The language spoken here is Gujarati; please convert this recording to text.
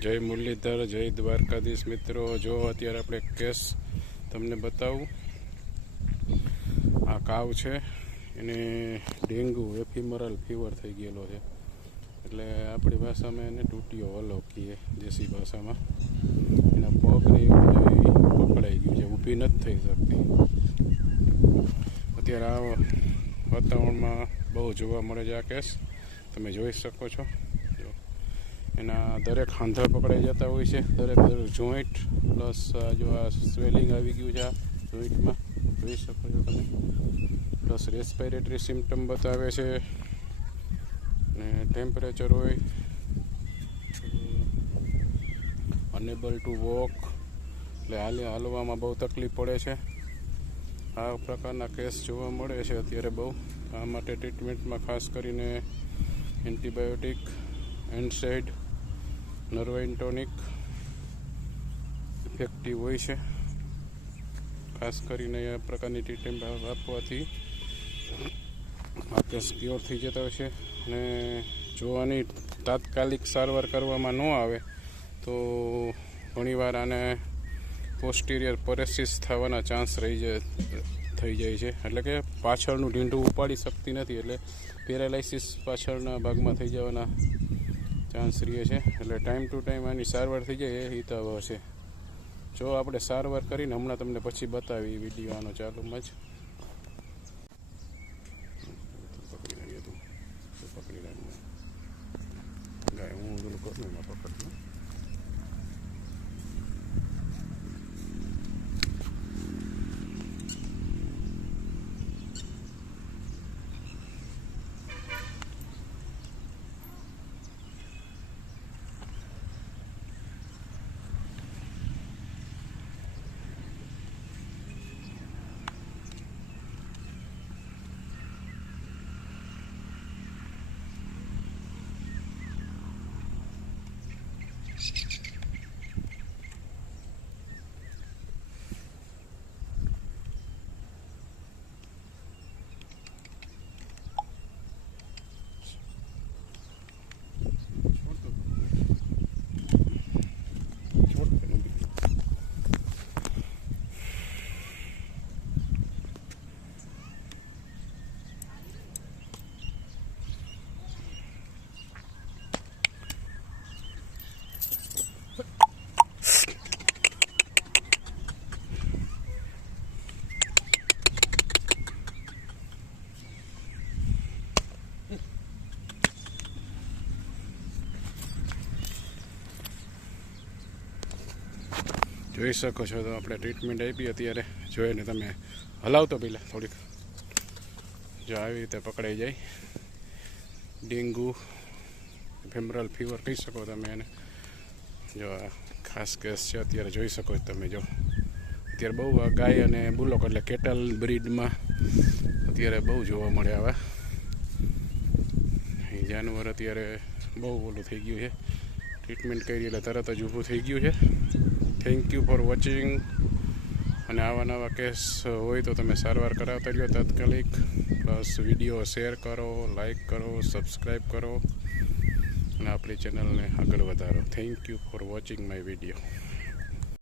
જય મુરલીધર, જય દ્વારકાધીશ મિત્રો। જો અત્યારે આપણે કેસ તમને બતાવું। આ કાવ છે, એને ડેન્ગ્યુ એફિમરલ ફીવર થઈ ગયેલો છે, એટલે આપણી ભાષામાં એને તૂટીયો વલો કહીએ, દેશી ભાષામાં। એના પગને એવું પકડાઈ ગયું છે, ઊભી નથી થઈ શકતી। અત્યારે આ વાતાવરણમાં બહુ જોવા મળે છે આ કેસ, તમે જોઈ શકો છો। એના દરેક હાંધા પકડાઈ જતા હોય છે, દરેક જોઈન્ટ પ્લસ જો આ સ્વેલિંગ આવી ગયું છે આ જોઈન્ટમાં, જોઈ શકો છો તમે। પ્લસ રેસ્પિરેટરી સિમ્ટમ બતાવે છે, ને ટેમ્પરેચર હોય, અનેબલ ટુ વોક, એટલે હાલવામાં બહુ તકલીફ પડે છે। આ પ્રકારના કેસ જોવા મળે છે અત્યારે બહુ। આ માટે ટ્રીટમેન્ટમાં ખાસ કરીને એન્ટીબાયોટિક, એનસાઇડ, નર્વાઇન ટોનિક ઇફેક્ટિવ હોય છે। ખાસ કરીને આ પ્રકારની ટ્રીટમેન્ટ આપવાથી આ કેસ ક્યોર થઈ જતા હોય છે। અને જો આની તાત્કાલિક સારવાર કરવામાં ન આવે તો ઘણીવાર આને પોસ્ટિરિયર પેરેસિસ થવાના ચાન્સ થઈ જાય છે, એટલે કે પાછળનું ઢીંઢું ઉપાડી શકતી નથી, એટલે પેરાલાઇસિસ પાછળના ભાગમાં થઈ જવાના ચાન્સ રહે છે। એટલે ટાઈમ ટુ ટાઈમ આની સારવાર થઈ જાય એ હિતાવહ છે। જો આપણે સારવાર કરીને હમણાં તમને પછી બતાવી વિડીયો આનો ચાલુમાં જ ગાય હું કરું એમાં પકડું। જોઈ શકો છો તો આપણે ટ્રીટમેન્ટ આપી અત્યારે। જોઈને તમે હલાવતો પહેલાં થોડીક, જો આવી રીતે પકડાઈ જાય, ડેન્ગ્યુ ફેમરલ ફીવર કહી શકો તમે એને। જો આ ખાસ કેસ છે અત્યારે, જોઈ શકો છો તમે। જો અત્યારે બહુ ગાય અને બુલોક એટલે કેટલ બ્રીડમાં અત્યારે બહુ જોવા મળે આવા જાનવર। અત્યારે બહુ ઓલું થઈ ગયું છે, ટ્રીટમેન્ટ કરી એટલે તરત જ ઊભું થઈ ગયું છે। Thank you for watching. અને આવા નવા કેસ હોય તો તમે સારવાર કરાવતા રહ્યો તાત્કાલિક। પ્લસ વિડીયો શેર કરો, લાઈક કરો, સબસ્ક્રાઈબ કરો અને આપણી ચેનલને આગળ વધારો। Thank you for watching my video.